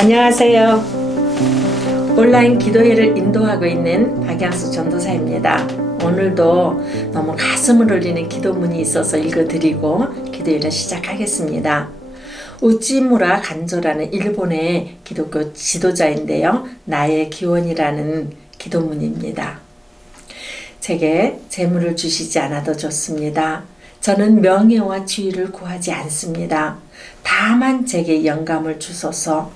안녕하세요. 온라인 기도회를 인도하고 있는 박양수 전도사입니다. 오늘도 너무 가슴을 울리는 기도문이 있어서 읽어드리고 기도회를 시작하겠습니다. 우찌무라 간조라는 일본의 기독교 지도자인데요. 나의 기원이라는 기도문입니다. 제게 재물을 주시지 않아도 좋습니다. 저는 명예와 지위를 구하지 않습니다. 다만 제게 영감을 주소서,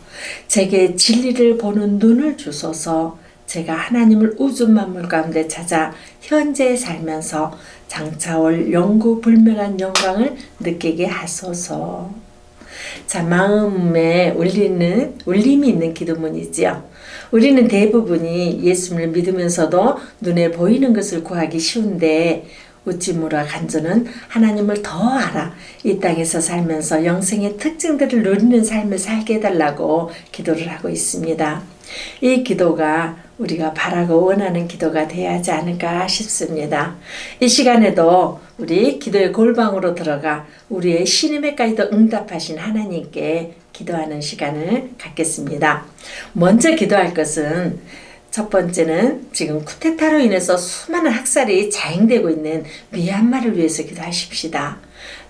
제게 진리를 보는 눈을 주소서, 제가 하나님을 우주 만물 가운데 찾아 현재 살면서 장차올 영구불멸한 영광을 느끼게 하소서. 자, 마음에 울림이 있는 기도문이지요. 우리는 대부분이 예수님을 믿으면서도 눈에 보이는 것을 구하기 쉬운데 우찌무라 간조는 하나님을 더 알아 이 땅에서 살면서 영생의 특징들을 누리는 삶을 살게 해달라고 기도를 하고 있습니다. 이 기도가 우리가 바라고 원하는 기도가 되어야 하지 않을까 싶습니다. 이 시간에도 우리 기도의 골방으로 들어가 우리의 신임에까지도 응답하신 하나님께 기도하는 시간을 갖겠습니다. 먼저 기도할 것은 첫 번째는 지금 쿠데타로 인해서 수많은 학살이 자행되고 있는 미얀마를 위해서 기도하십시다.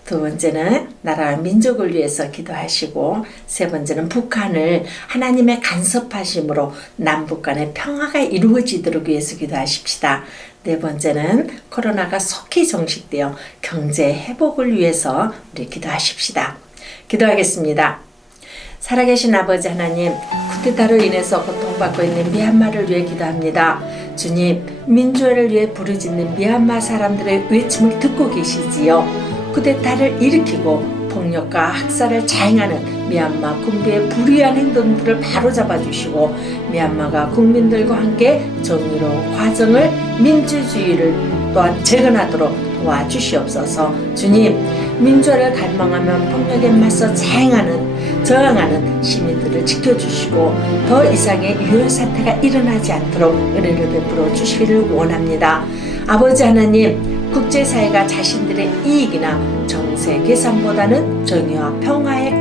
두 번째는 나라와 민족을 위해서 기도하시고, 세 번째는 북한을 하나님의 간섭하심으로 남북 간의 평화가 이루어지도록 위해서 기도하십시다. 네 번째는 코로나가 속히 종식되어 경제 회복을 위해서 우리 기도하십시다. 기도하겠습니다. 살아계신 아버지 하나님, 쿠데타로 인해서 고통받고 있는 미얀마를 위해 기도합니다. 주님, 민주화를 위해 부르짖는 미얀마 사람들의 외침을 듣고 계시지요. 쿠데타를 일으키고 폭력과 학살을 자행하는 미얀마 군부의 불의한 행동들을 바로잡아 주시고, 미얀마가 국민들과 함께 정의로 과정을 민주주의를 또한 재건하도록 도와주시옵소서. 주님, 민주화를 갈망하면 폭력에 맞서 저항하는 시민들을 지켜주시고 더 이상의 유혈 사태가 일어나지 않도록 은혜를 베풀어 주시기를 원합니다. 아버지 하나님, 국제사회가 자신들의 이익이나 정세 계산보다는 정의와 평화의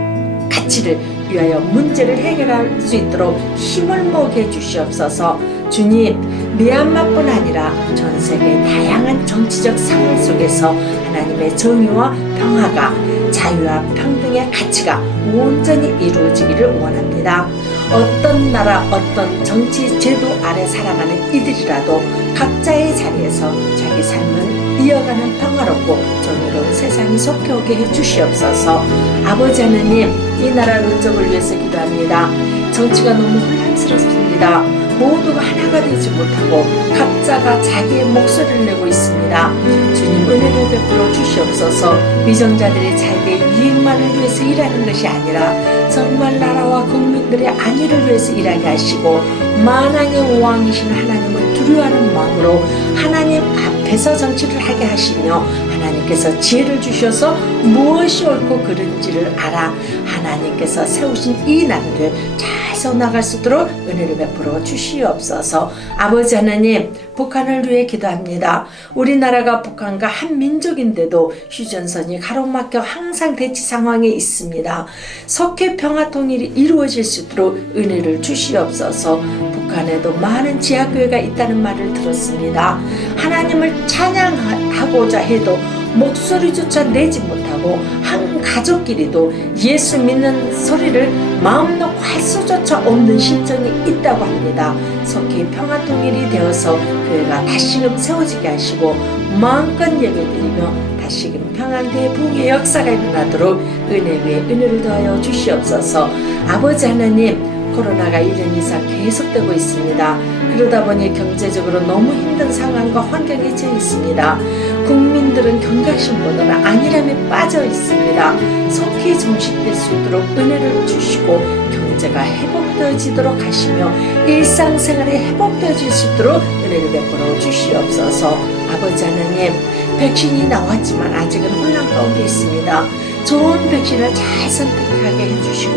가치를 위하여 문제를 해결할 수 있도록 힘을 모으게 해주시옵소서. 주님, 미얀마뿐 아니라 전 세계의 다양한 정치적 상황 속에서 하나님의 정의와 평화가, 자유와 평등의 가치가 온전히 이루어지기를 원합니다. 어떤 나라, 어떤 정치 제도 아래 살아가는 이들이라도 각자의 자리에서 자기 삶을 이어가는 평화롭고 정의로운 세상이 속해 오게 해주시옵소서. 아버지 하나님, 이 나라 민족을 위해서 기도합니다. 정치가 너무 혼란스럽습니다. 모두가 하나가 되지 못하고 각자가 자기의 목소리를 내고 있습니다. 주님, 은혜를 베풀어 주시옵소서. 위정자들이 자기의 유익만을 위해서 일하는 것이 아니라 정말 나라와 국민들의 안위를 위해서 일하게 하시고, 만왕의 왕이신 하나님을 두려워하는 마음으로 하나님 앞에서 정치를 하게 하시며, 하나님께서 지혜를 주셔서 무엇이 옳고 그른지를 알아 하나님께서 세우신 이 나라를 잘 세워나갈 수 있도록 은혜를 베풀어 주시옵소서. 아버지 하나님, 북한을 위해 기도합니다. 우리나라가 북한과 한 민족인데도 휴전선이 가로막혀 항상 대치 상황에 있습니다. 속히 평화 통일이 이루어질 수 있도록 은혜를 주시옵소서. 북한에도 많은 지하교회가 있다는 말을 들었습니다. 하나님을 찬양하고자 해도 목소리조차 내지 못하고 한 가족끼리도 예수 믿는 소리를 마음 놓고 할 수조차 없는 심정이 있다고 합니다. 속히 평화통일이 되어서 교회가 다시금 세워지게 하시고 마음껏 예배드리며 다시금 평안대붕의 역사가 일어나도록 은혜 위에 은혜를 더하여 주시옵소서. 아버지 하나님, 코로나가 1년 이상 계속되고 있습니다. 그러다 보니 경제적으로 너무 힘든 상황과 환경에 처해 있습니다. 국민들은 경각심보다는 안일함에 빠져 있습니다. 속히 종식될 수 있도록 은혜를 주시고 경제가 회복되어지도록 하시며 일상생활이 회복되어질 수 있도록 은혜를 베풀어 주시옵소서. 아버지 하나님, 백신이 나왔지만 아직은 혼란 가운데 있습니다. 좋은 백신을 잘 선택하게 해주시고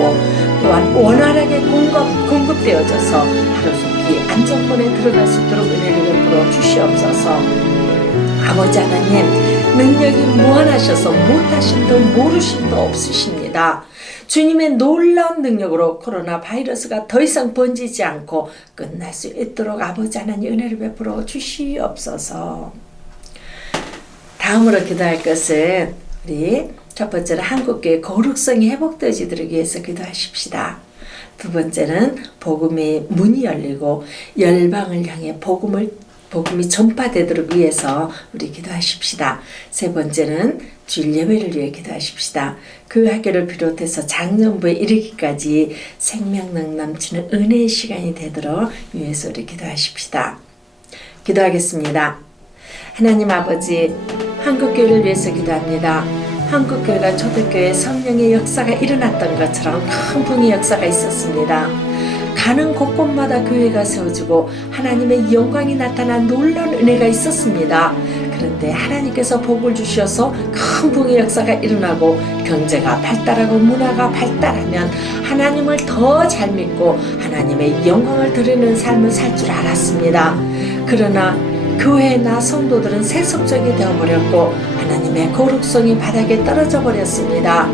또한 원활하게 공급되어져서 하루속히 안정권에 들어갈 수 있도록 은혜를 베풀어 주시옵소서. 아버지 하나님, 능력이 무한하셔서 못하심도 모르심도 없으십니다. 주님의 놀라운 능력으로 코로나 바이러스가 더 이상 번지지 않고 끝날 수 있도록 아버지 하나님 은혜를 베풀어 주시옵소서. 다음으로 기도할 것은 우리 첫 번째는 한국교회 거룩성이 회복되어지도록 위해서 기도하십시다. 두 번째는 복음의 문이 열리고 열방을 향해 복음이 전파되도록 위해서 우리 기도하십시다. 세 번째는 주일 예배를 위해 기도하십시다. 그 학교를 비롯해서 작년부에 이르기까지 생명력 넘치는 은혜의 시간이 되도록 위해서 우리 기도하십시다. 기도하겠습니다. 하나님 아버지, 한국교회를 위해서 기도합니다. 한국교회가 초대교회 성령의 역사가 일어났던 것처럼 큰 붕의 역사가 있었습니다. 가는 곳곳마다 교회가 세워지고 하나님의 영광이 나타난 놀라운 은혜가 있었습니다. 그런데 하나님께서 복을 주셔서 큰 붕의 역사가 일어나고 경제가 발달하고 문화가 발달하면 하나님을 더 잘 믿고 하나님의 영광을 드리는 삶을 살 줄 알았습니다. 그러나 교회나 성도들은 세속적이 되어버렸고 하나님의 거룩성이 바닥에 떨어져 버렸습니다.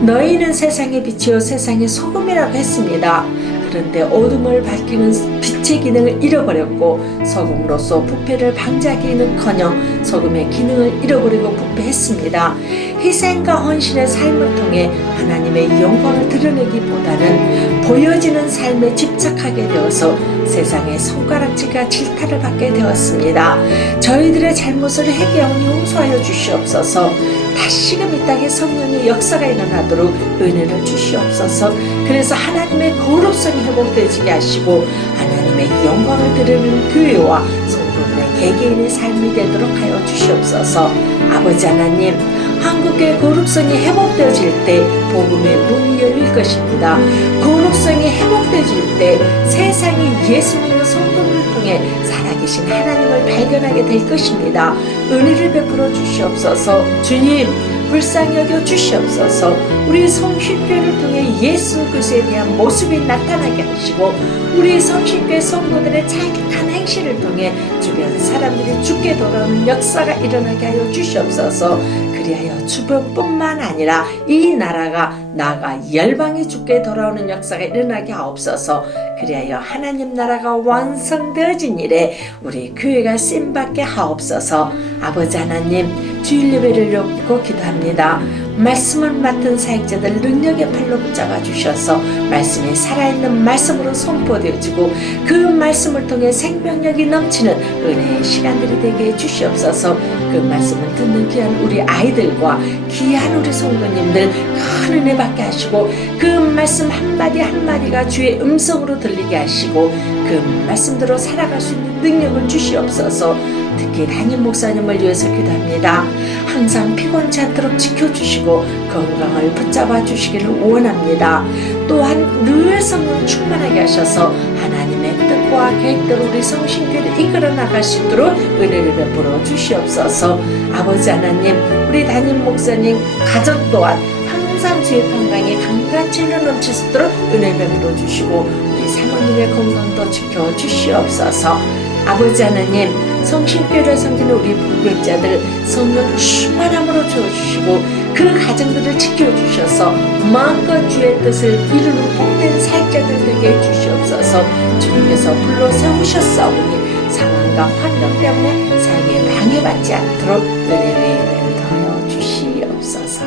너희는 세상의 빛이요 세상의 소금이라고 했습니다. 그런데 어둠을 밝히는 빛의 기능을 잃어버렸고 소금으로서 부패를 방지하기는커녕 소금의 기능을 잃어버리고 부패했습니다. 희생과 헌신의 삶을 통해 하나님의 영광을 드러내기보다는 보여지는 삶에 집착하게 되어서 세상의 손가락질과 질타를 받게 되었습니다. 저희들의 잘못을 회개하오니 용서하여 주시옵소서. 다시금 이 땅에 성령의 역사가 일어나도록 은혜를 주시옵소서. 그래서 하나님의 거룩성이 회복되지게 하시고 하나님의 영광을 드리는 교회와 성도들의 개개인의 삶이 되도록 하여 주시옵소서. 아버지 하나님, 한국의 거룩성이 회복되어질 때 복음의 문이 열릴 것입니다. 거룩성이 회복되어질 때 세상이 예수 믿는 성도들을 통해 살아계신 하나님을 발견하게 될 것입니다. 은혜를 베풀어 주시옵소서. 주님, 불쌍히 여겨 주시옵소서. 우리 성신교회를 통해 예수 그리스도에 대한 모습이 나타나게 하시고 우리 성신교회 성도들의 착한 행실을 통해 주변 사람들이 주께 돌아오는 역사가 일어나게 하여 주시옵소서. 그리하여 주변뿐만 아니라 이 나라가 나아가 열방이 주께 돌아오는 역사가 일어나게 하옵소서. 그리하여 하나님 나라가 완성되어진 일에 우리 교회가 쓰임받게 하옵소서. 아버지 하나님, 주일 예배를 놓고 기도합니다. 말씀을 맡은 사역자들 능력의 팔로 붙잡아 주셔서 말씀이 살아있는 말씀으로 선포되어지고 그 말씀을 통해 생명력이 넘치는 은혜의 시간들이 되게 해주시옵소서. 그 말씀을 듣는 귀한 우리 아이들과 귀한 우리 성도님들 큰 은혜 받게 하시고 그 말씀 한마디 한마디가 주의 음성으로 들리게 하시고 그 말씀대로 살아갈 수 있는 능력을 주시옵소서. 특히 담임 목사님을 위해서 기도합니다. 항상 피곤치 않도록 지켜주시고 건강을 붙잡아 주시기를 원합니다. 또한 늘 성령 충만하게 하셔서 하나님의 뜻과 계획대로 우리 성신교를 이끌어 나갈 수 있도록 은혜를 베풀어 주시옵소서. 아버지 하나님, 우리 담임 목사님 가족 또한 항상 주의 평강에 강같이 흘러넘칠 수 있도록 은혜를 베풀어 주시고 우리 사모님의 건강도 지켜주시옵소서. 아버지 하나님, 성신교를 섬기는 우리 불교자들 성령 충만함으로 채워주시고 그 가정들을 지켜주셔서 마음껏 주의 뜻을 이루는 복된 사역자들 되게 해주시옵소서. 주님께서 불러 세우셨사오니 상황과 환경 때문에 사역에 방해받지 않도록 은혜를 더하여 주시옵소서.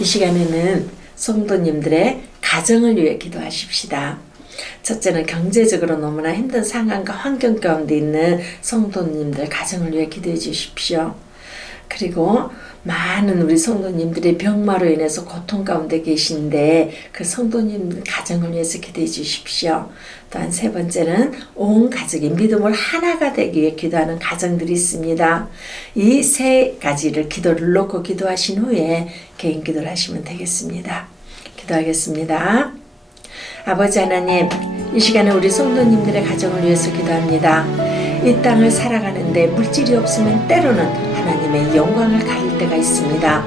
이 시간에는 성도님들의 가정을 위해 기도하십시다. 첫째는 경제적으로 너무나 힘든 상황과 환경 가운데 있는 성도님들 가정을 위해 기도해 주십시오. 그리고 많은 우리 성도님들이 병마로 인해서 고통 가운데 계신데 그 성도님들 가정을 위해서 기도해 주십시오. 또한 세 번째는 온 가족이 믿음을 하나가 되기 위해 기도하는 가정들이 있습니다. 이 세 가지를 기도를 놓고 기도하신 후에 개인 기도를 하시면 되겠습니다. 기도하겠습니다. 아버지 하나님, 이 시간에 우리 성도님들의 가정을 위해서 기도합니다. 이 땅을 살아가는데 물질이 없으면 때로는 하나님의 영광을 가릴 때가 있습니다.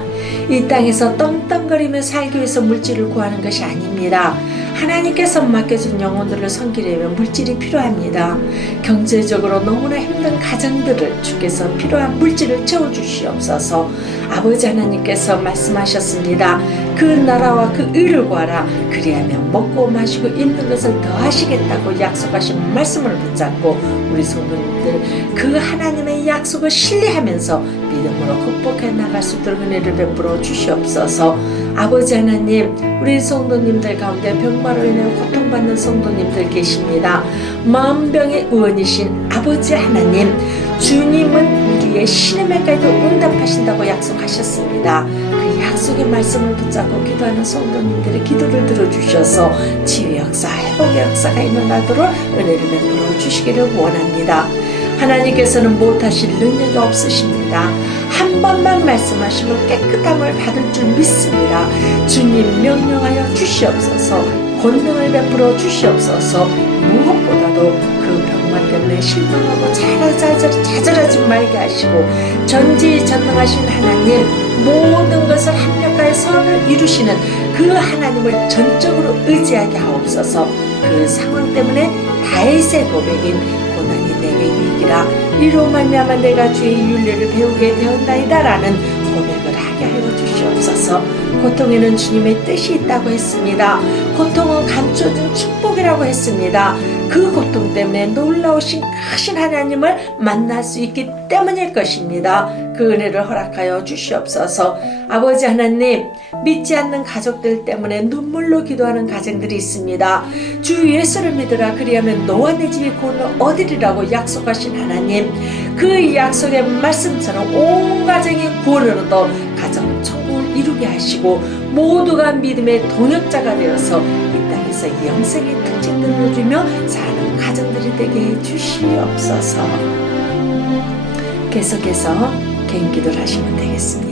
이 땅에서 떵떵거리며 살기 위해서 물질을 구하는 것이 아닙니다. 하나님께서 맡겨준 영혼들을 섬기려면 물질이 필요합니다. 경제적으로 너무나 힘든 가정들을 주께서 필요한 물질을 채워주시옵소서. 아버지 하나님께서 말씀하셨습니다. 그 나라와 그 의를 구하라. 그리하면 먹고 마시고 입는 것을 더하시겠다고 약속하신 말씀을 붙잡고 우리 성도님들 그 하나님의 약속을 신뢰하면서 믿음으로 극복해 나갈 수 있도록 은혜를 베풀어 주시옵소서. 아버지 하나님, 우리 성도님들 가운데 병마로 인해 고통받는 성도님들 계십니다. 만병의 의원이신 아버지 하나님, 주님은 우리의 신음에까지도 응답하신다고 약속하셨습니다. 그 약속의 말씀을 붙잡고 기도하는 성도님들의 기도를 들어주셔서 치유의 역사, 회복의 역사가 일어나도록 은혜를 베풀어 주시기를 원합니다. 하나님께서는 못하실 능력이 없으십니다. 한 번만 말씀하시면 깨끗함을 받을 줄 믿습니다. 주님 명령하여 주시옵소서. 권능을 베풀어 주시옵소서. 무엇보다도 그 병만 때문에 실망하고 좌절하지 말게 하시고 전지전능하신 하나님, 모든 것을 합력하여 선을 이루시는 그 하나님을 전적으로 의지하게 하옵소서. 그 상황 때문에 다윗의 고백인 고난이 내게 유익이라 이로 말미암아 내가 주의 윤례를 배우게 되었나이다 라는 고백을 하게 하여 주시옵소서. 고통에는 주님의 뜻이 있다고 했습니다. 고통은 감춰진 축복이라고 했습니다. 그 고통 때문에 놀라우신 크신 하나님을 만날 수 있기 때문일 것입니다. 그 은혜를 허락하여 주시옵소서. 아버지 하나님, 믿지 않는 가족들 때문에 눈물로 기도하는 가정들이 있습니다. 주 예수를 믿으라. 그리하면 너와 내 집이 구원을 얻으리라고 약속하신 하나님, 그 약속의 말씀처럼 온 가정이 구원을 얻어 가정 천국을 이루게 하시고 모두가 믿음의 동역자가 되어서 이 땅에서 영생의 특징들을 누리며 사는 가정들이 되게 해 주시옵소서. 계속해서 개인 기도를 하시면 되겠습니다.